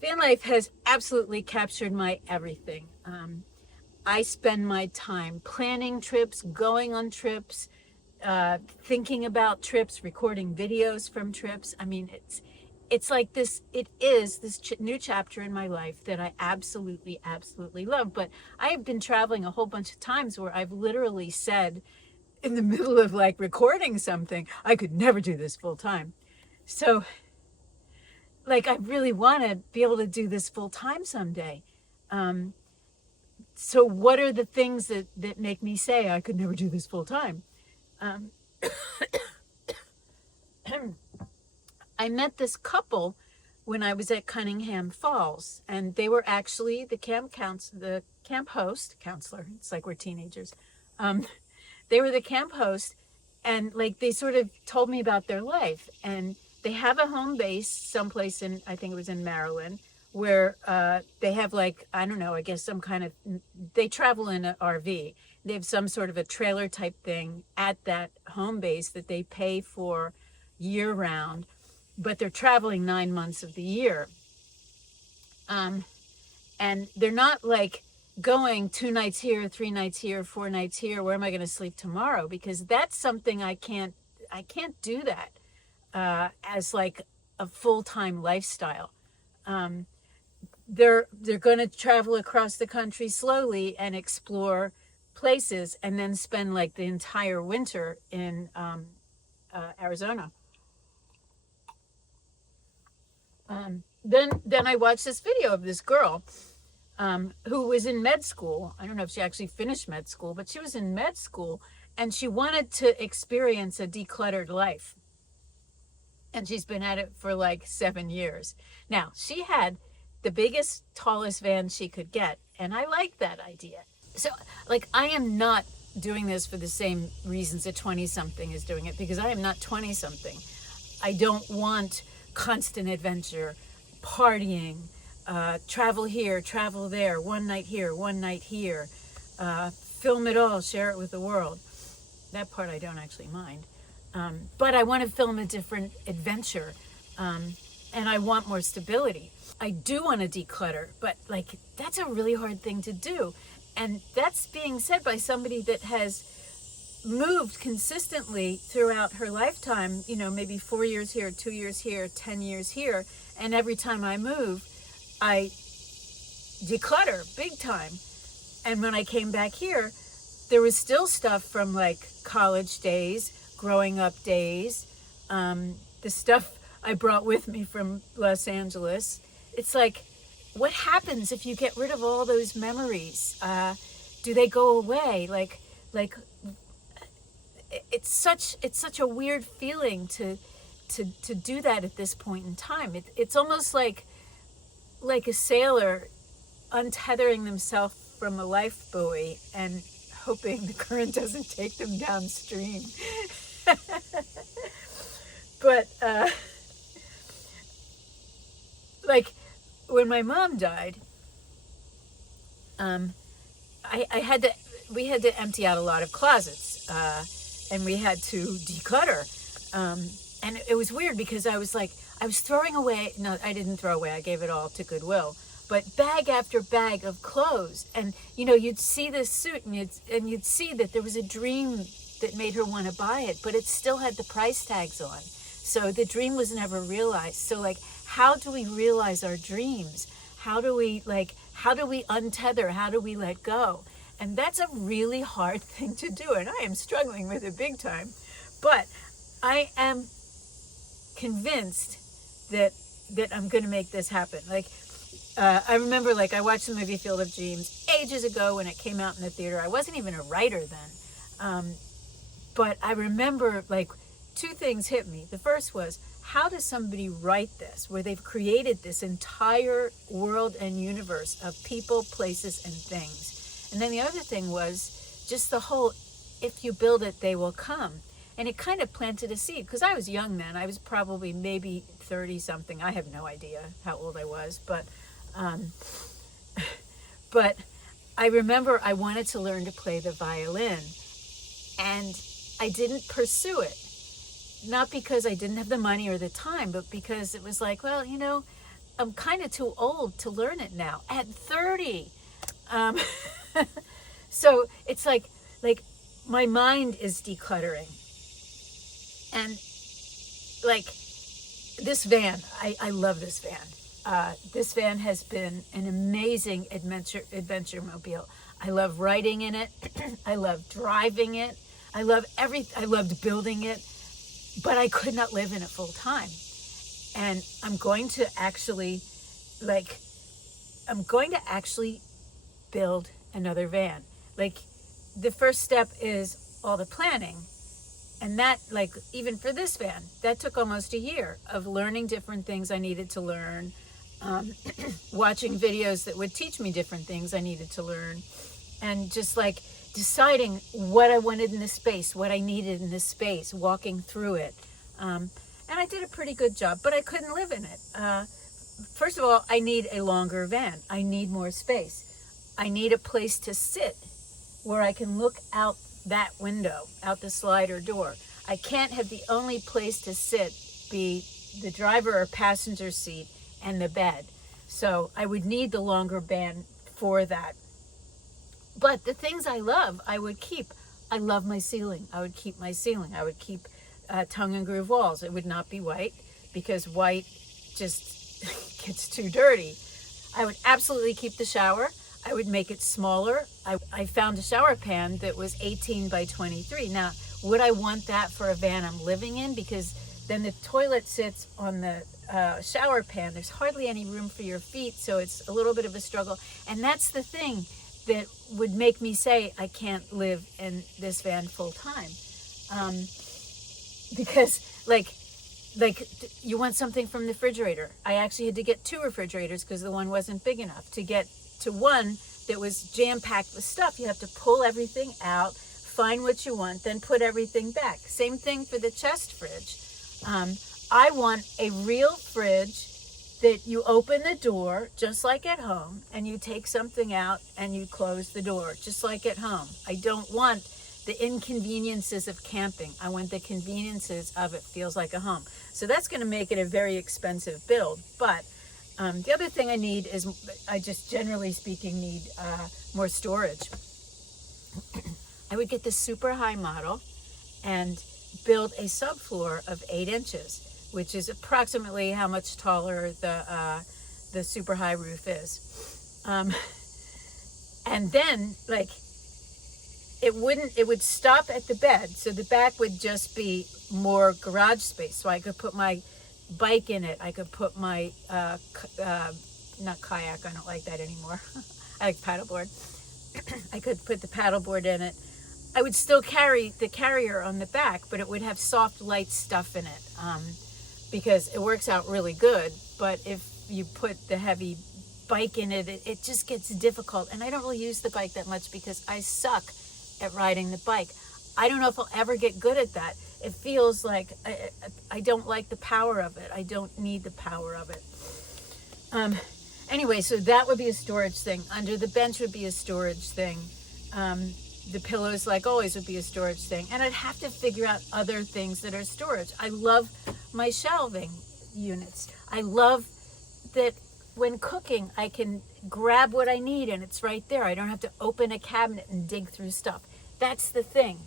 Van life has absolutely captured my everything. I spend my time planning trips, going on trips, thinking about trips, recording videos from trips. I mean, it's like this. It is this new chapter in my life that I absolutely, absolutely love. But I have been traveling a whole bunch of times where I've literally said, in the middle of like recording something, I could never do this full time. So, like, I really want to be able to do this full time someday. Um, so, what are the things that make me say I could never do this full time? Um, I met this couple when I was at Cunningham Falls, and they were actually the camp host counselor. It's like we're teenagers. Um, they were the camp host, and like they sort of told me about their life, and they have a home base someplace in, I think it was in Maryland, where they have, like, I don't know, I guess some kind of, they travel in an RV. They have some sort of a trailer type thing at that home base that they pay for year round, but they're traveling 9 months of the year. Um, and they're not like going 2 nights here, 3 nights here, 4 nights here. Where am I going to sleep tomorrow? Because that's something I can't do that as like a full time lifestyle. Um, they're going to travel across the country slowly and explore places, and then spend like the entire winter in Arizona. Then I watched this video of this girl who was in med school. I don't know if she actually finished med school, but she was in med school, and she wanted to experience a decluttered life. And she's been at it for like 7 years. Now, she had the biggest, tallest van she could get, and I like that idea. So, like, I am not doing this for the same reasons a 20 something is doing it, because I am not 20 something. I don't want constant adventure, partying, travel here, travel there, 1 night here, 1 night here, film it all, share it with the world. That part I don't actually mind. But I want to film a different adventure, and I want more stability. I do want to declutter, but like, that's a really hard thing to do. And that's being said by somebody that has moved consistently throughout her lifetime, maybe 4 years here, 2 years here, 10 years here. And every time I move, I declutter big time. And when I came back here, there was still stuff from like college days, growing up days, the stuff I brought with me from Los Angeles. It's like, what happens if you get rid of all those memories? Do they go away? Like it's such a weird feeling to do that at this point in time. It's almost like a sailor untethering themselves from a life buoy and hoping the current doesn't take them downstream. But like, when my mom died, um, I had to we had to empty out a lot of closets, and we had to declutter. And it was weird because I was throwing away. No, I didn't throw away. I gave it all to Goodwill. But bag after bag of clothes, and you'd see this suit, and you'd see that there was a dream that made her want to buy it, but it still had the price tags on. So the dream was never realized. So, like, how do we realize our dreams? How do we untether? How do we let go? And that's a really hard thing to do, and I am struggling with it big time. But I am convinced that I'm going to make this happen. Like, I remember, like, I watched the movie Field of Dreams ages ago when it came out in the theater. I wasn't even a writer then. But I remember, like, two things hit me. The first was, how does somebody write this, where they've created this entire world and universe of people, places, and things? And then the other thing was just the whole, if you build it, they will come. And it kind of planted a seed, because I was young then. I was probably maybe 30 something. I have no idea how old I was, but I remember I wanted to learn to play the violin, and I didn't pursue it. Not because I didn't have the money or the time, but because it was like, well, I'm kind of too old to learn it now at 30. Um, so it's like my mind is decluttering. And like this van, I love this van. This van has been an amazing adventure mobile. I love riding in it. I love driving it. I loved building it, but I could not live in it full time. And I'm going to actually build another van. Like, the first step is all the planning. And that, like, even for this van, that took almost a year of learning different things I needed to learn, watching videos that would teach me different things I needed to learn, and just like deciding what I wanted in this space, what I needed in this space, walking through it. And I did a pretty good job, but I couldn't live in it. First of all, I need a longer van. I need more space. I need a place to sit where I can look out that window, out the slider door. I can't have the only place to sit be the driver or passenger seat and the bed. So I would need the longer van for that. But the things I love, I would keep. I love my ceiling. I would keep my ceiling. I would keep tongue and groove walls. It would not be white because white just gets too dirty. I would absolutely keep the shower. I would make it smaller. I found a shower pan that was 18 by 23. Now, would I want that for a van I'm living in? Because then the toilet sits on the shower pan. There's hardly any room for your feet, so it's a little bit of a struggle. And that's the thing that would make me say I can't live in this van full time. Because like you want something from the refrigerator. I actually had to get 2 refrigerators because the one wasn't big enough. To get to one that was jam-packed with stuff, you have to pull everything out, find what you want, then put everything back. Same thing for the chest fridge. I want a real fridge that you open the door just like at home, and you take something out and you close the door just like at home. I don't want the inconveniences of camping. I want the conveniences of it feels like a home. So that's going to make it a very expensive build. But the other thing I need is, I just generally speaking need more storage. I would get the super high model and build a subfloor of 8 inches, which is approximately how much taller the super high roof is. And then, like, it would stop at the bed, so the back would just be more garage space, so I could put my bike in it. I could put my not kayak, I don't like that anymore. I like paddleboard. I could put the paddleboard in it. I would still carry the carrier on the back, but it would have soft, light stuff in it, because it works out really good. But if you put the heavy bike in it, it just gets difficult. And I don't really use the bike that much because I suck at riding the bike. I don't know if I'll ever get good at that. It feels like I don't like the power of it. I don't need the power of it. Anyway, so that would be a storage thing. Under the bench would be a storage thing. The pillows, like always, would be a storage thing. And I'd have to figure out other things that are storage. I love my shelving units. I love that when cooking, I can grab what I need and it's right there. I don't have to open a cabinet and dig through stuff. That's the thing.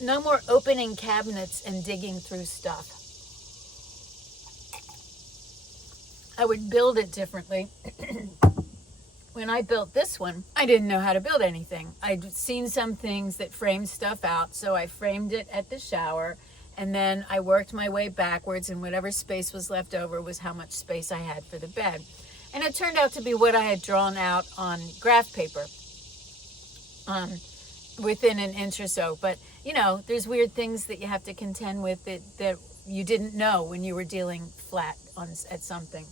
No more opening cabinets and digging through stuff. I would build it differently. When I built this one, I didn't know how to build anything. I'd seen some things that framed stuff out, so I framed it at the shower, and then I worked my way backwards, and whatever space was left over was how much space I had for the bed. And it turned out to be what I had drawn out on graph paper, within an inch or so. But, you know, there's weird things that you have to contend with that you didn't know when you were dealing flat at something.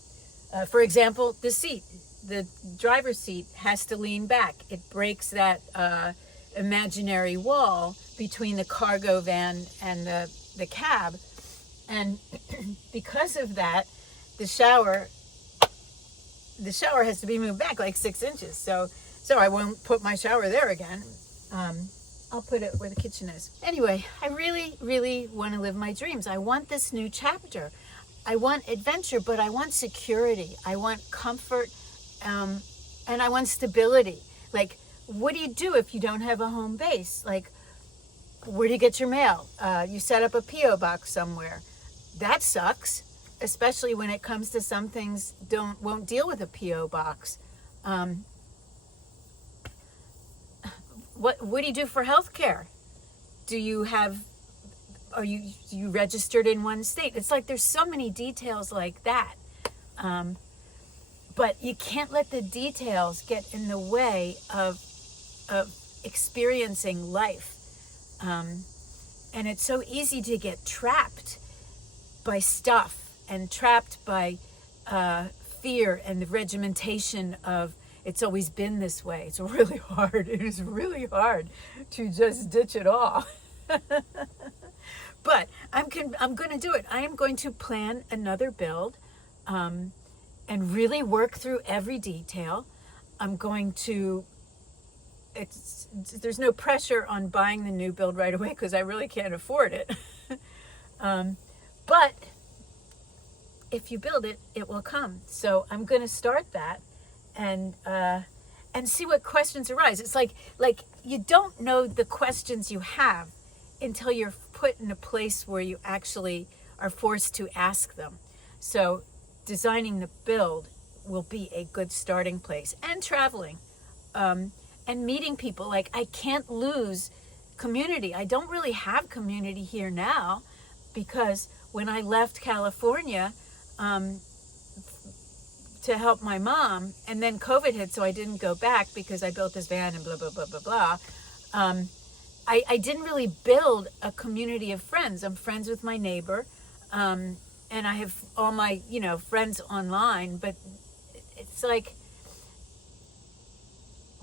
For example, the seat. The driver's seat has to lean back. It breaks that imaginary wall between the cargo van and the cab. And because of that, the shower has to be moved back like 6 inches. So I won't put my shower there again. I'll put it where the kitchen is. Anyway, I really, really want to live my dreams. I want this new chapter. I want adventure, but I want security. I want comfort, and I want stability. Like, what do you do if you don't have a home base? Like, where do you get your mail? You set up a P.O. box somewhere. That sucks, especially when it comes to some things won't deal with a P.O. box. What do you do for healthcare? Are you registered in one state? It's like there's so many details like that. But you can't let the details get in the way of experiencing life. And it's so easy to get trapped by stuff and trapped by fear and the regimentation of it's always been this way. It's really hard. It is really hard to just ditch it all. But I'm going to do it. I am going to plan another build and really work through every detail. I'm going to, there's no pressure on buying the new build right away because I really can't afford it. But if you build it, it will come. So I'm going to start that and see what questions arise. It's like you don't know the questions you have until you're put in a place where you actually are forced to ask them. So designing the build will be a good starting place, and traveling and meeting people. Like, I can't lose community. I don't really have community here now because when I left California to help my mom, and then COVID hit, so I didn't go back because I built this van and blah, blah, blah, blah, blah. I didn't really build a community of friends. I'm friends with my neighbor, and I have all my, friends online, but it's like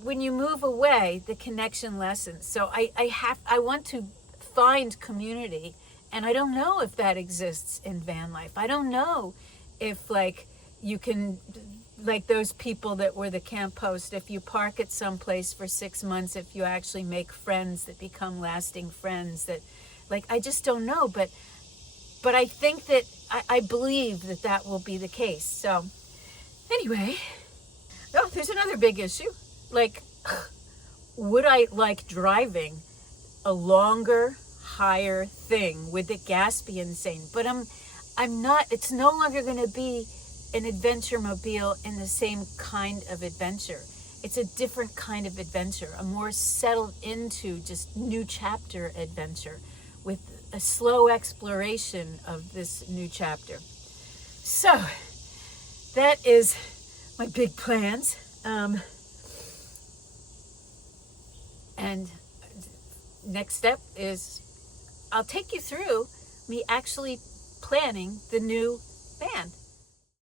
when you move away, the connection lessens. So I want to find community, and I don't know if that exists in van life. I don't know if you can, like those people that were the camp host, if you park at some place for 6 months, if you actually make friends that become lasting friends, that, I just don't know, but I think that, I believe that will be the case. So anyway, there's another big issue. Would I like driving a longer, higher thing? Would the gas be insane? But I'm not, it's no longer going to be an adventure mobile in the same kind of adventure. It's a different kind of adventure, a more settled into just new chapter adventure with a slow exploration of this new chapter. So that is my big plans. And next step is I'll take you through me actually planning the new band.